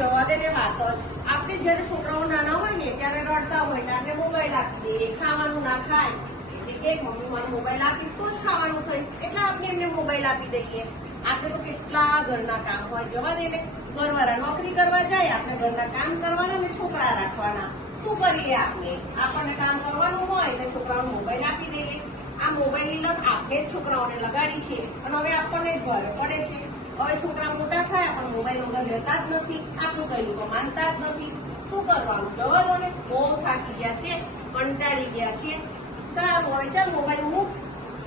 જવા દે ને વાત જ. આપણે જયારે છોકરાઓ નાના હોય ને ત્યારે રડતા હોય ને આપણે મોબાઈલ આપી દઈએ, ખાવાનું ના ખાય એટલે કે મમ્મી મને મોબાઈલ આપીશ તો જ ખાવાનું થઈશ, એટલે આપણે એમને મોબાઈલ આપી દઈએ. આપણે તો કેટલા ઘરના કામ હોય, જવા દે ને ઘરવાળા નોકરી કરવા જાય, આપણે ઘરના કામ કરવાના ને છોકરા રાખવાના. શું કરીએ આપણે? આપણને કામ કરવાનું હોય એટલે છોકરાઓને મોબાઈલ આપી દઈએ. આ મોબાઈલની લત આપણે જ છોકરાઓને લગાડી છે અને હવે આપણને જ ભારે પડે છે. હવે છોકરા મોટા થાય પણ મોબાઈલ વગર રહેતા જ નથી, આપણું કહેલું તો માનતા જ નથી. શું કરવાનું? જવા દો ને, બહુ થાકી ગયા છે, કંટાળી ગયા છે. સારું, હવે ચાલ મોબાઈલ મૂક.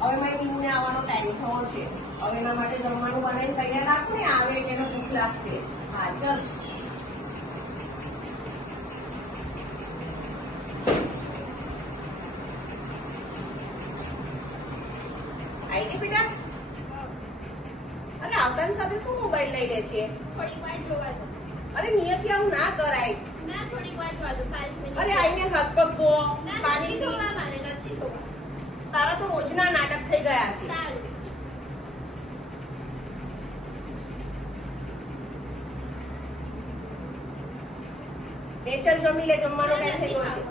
હવે મારી મીનુને આવવાનો ટાઈમ થયો છે. હવે એના માટે જમવાનું બનાવીને તૈયાર રાખો ને, આવે એટલે એને ભૂખ લાગશે. હા ચાલ. આવી ગઈ બેટા? અરે આવતાની સાથે શું મોબાઈલ લઈ લે છે? થોડીક વાર જોવા દો. અરે નિયતિ આવું ના કરાય. ના, થોડીક વાર જોવા દો, 5 મિનિટ. અરે આઈને હાથ પગ ધો, ના, પાણી નથી પી. ધોવા મારે, નથી ધોવા. તારા તો રોજના નાટક થઈ ગયા છે. સારું. લે ચલ જમી લે, જમવાનો ટાઈમ થઈ ગયો છે.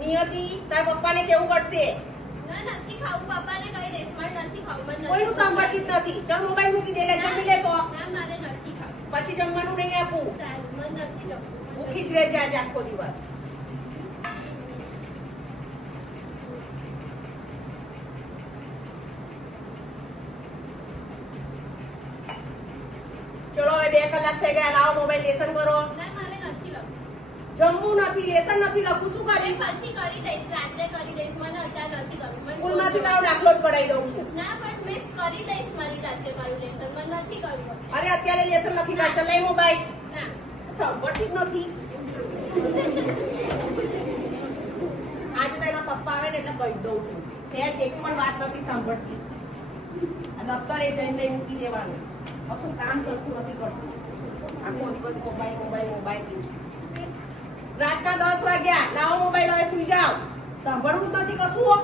નિયતિ તારા પપ્પાને કેવું પડશે? ના, નથી ખાવું. પપ્પાને કહી દઈશ, મારે નથી ખાવું. મને નથી કોઈનું સાંભળતી જ નથી. ચાલ મોબાઈલ મૂકી દે, લે જમી લે તો. ના, મારે નથી ખાવું. પછી જમવાનું નહીં આપું. સારું, મને નથી જમવું. ભૂખી જ રહેજે આજે આખો દિવસ. ચલો હવે 2 કલાક થઈ ગયા, લાવો મોબાઈલ લેસન કરો. ના, મારે નથી લખવું. જમવું નથી, લેસન નથી લખવું, શું મેં કરીશ? પછી કરી દઈશ, રાત્રે કરી દઈશ. મને અત્યારે નથી કરવું. મને સ્કૂલમાંથી તારો દાખલો જ કઢાઈ દઉં છું. ના, પણ મેં કરી દઈશ મારી જાતે મારું લેસન. મને નથી કરવું. અરે અત્યારે લેસન નથી કરતા, લઈ મોબાઈલ. ના. સાંભળતી જ નથી. આજે તો એના પપ્પા આવે ને એટલે કહી દઉં છું, સેટ એક પણ વાત નથી સાંભળતી. આ દફતર એ જઈને મૂકી દેવાનું. આખું કામ સરખું નથી કરતું. આખો દિવસ મોબાઈલ મોબાઈલ મોબાઈલ. રાતના 10 વાગ્યા, લાવો મોબાઈલ, હવે સુઈ જાઓ. સાંભળવું જ નથી કશું.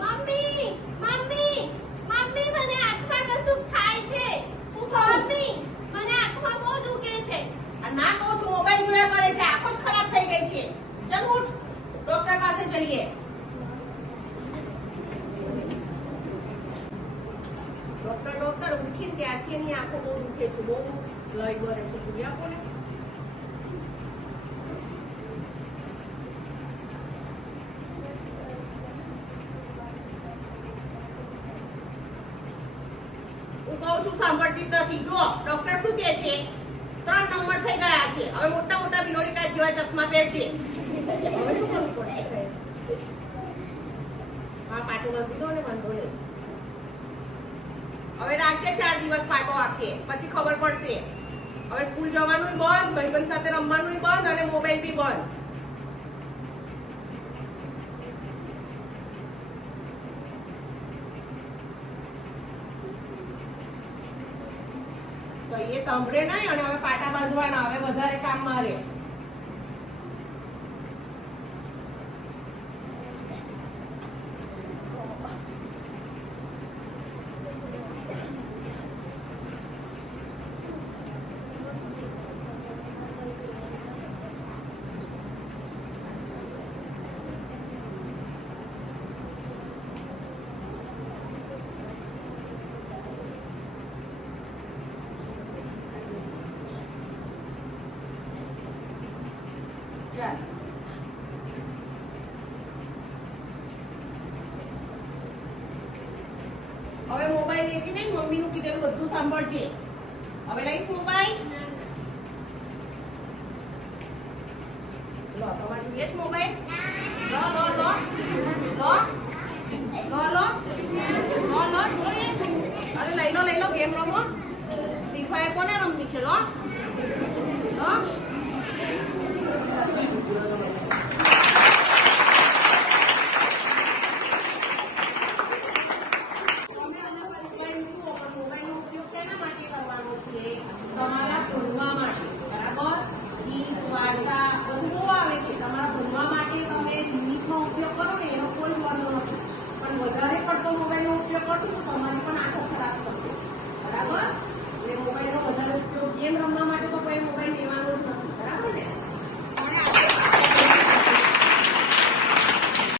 મમ્મી, મમ્મી, મમ્મી, મને આંખમાં કશું થાય છે. શું થયું? મમ્મી, મને આંખમાં બહુ દુખે છે. આ ના કહું છું, મોબાઈલ જોયા કરે છે, આંખો જ ખરાબ થઈ ગઈ છે. ચાલ ઉઠ, ડોક્ટર પાસે જઈએ. ડોક્ટર ઉઠીને ત્યારથી એની આંખો બહુ દુખે છે, બહુ લઈ બરે છે. જોઈ આપો ને. હું કહું છું સાંભળતી જ નથી. જો ડોક્ટર શું કહે છે, 3 નંબર થઈ ગયા છે, હવે મોટા મોટા બિલોરી કાચ જેવા ચશ્મા પહેરજે. હવે શું કરવું પડશે? હા, પાટો બાંધી દો ને, વાંધો નહીં. હવે રાખજે 4 દિવસ પાટો આખે, પછી ખબર પડશે. હવે સ્કૂલ જવાનું બંધ, ભાઈબંધ સાથે રમવાનું બંધ અને મોબાઈલ બી બંધ. તો એ સાંભળે નહીં અને હવે પાટા બાંધવાના, હવે વધારે કામ મારે. ચાલ. હવે મોબાઈલ લેતી નહીં, મમ્મીનું કીધેલું બધું સાંભળજે. હવે લઈશ મોબાઈલ. લો, તમારે જોઈએ છે મોબાઈલ? લો લો લો લો લો લો લો લો. અરે લઈ લો, ગેમ રમો. ફ્રી ફાયર કોને રમતી છે? લો લો.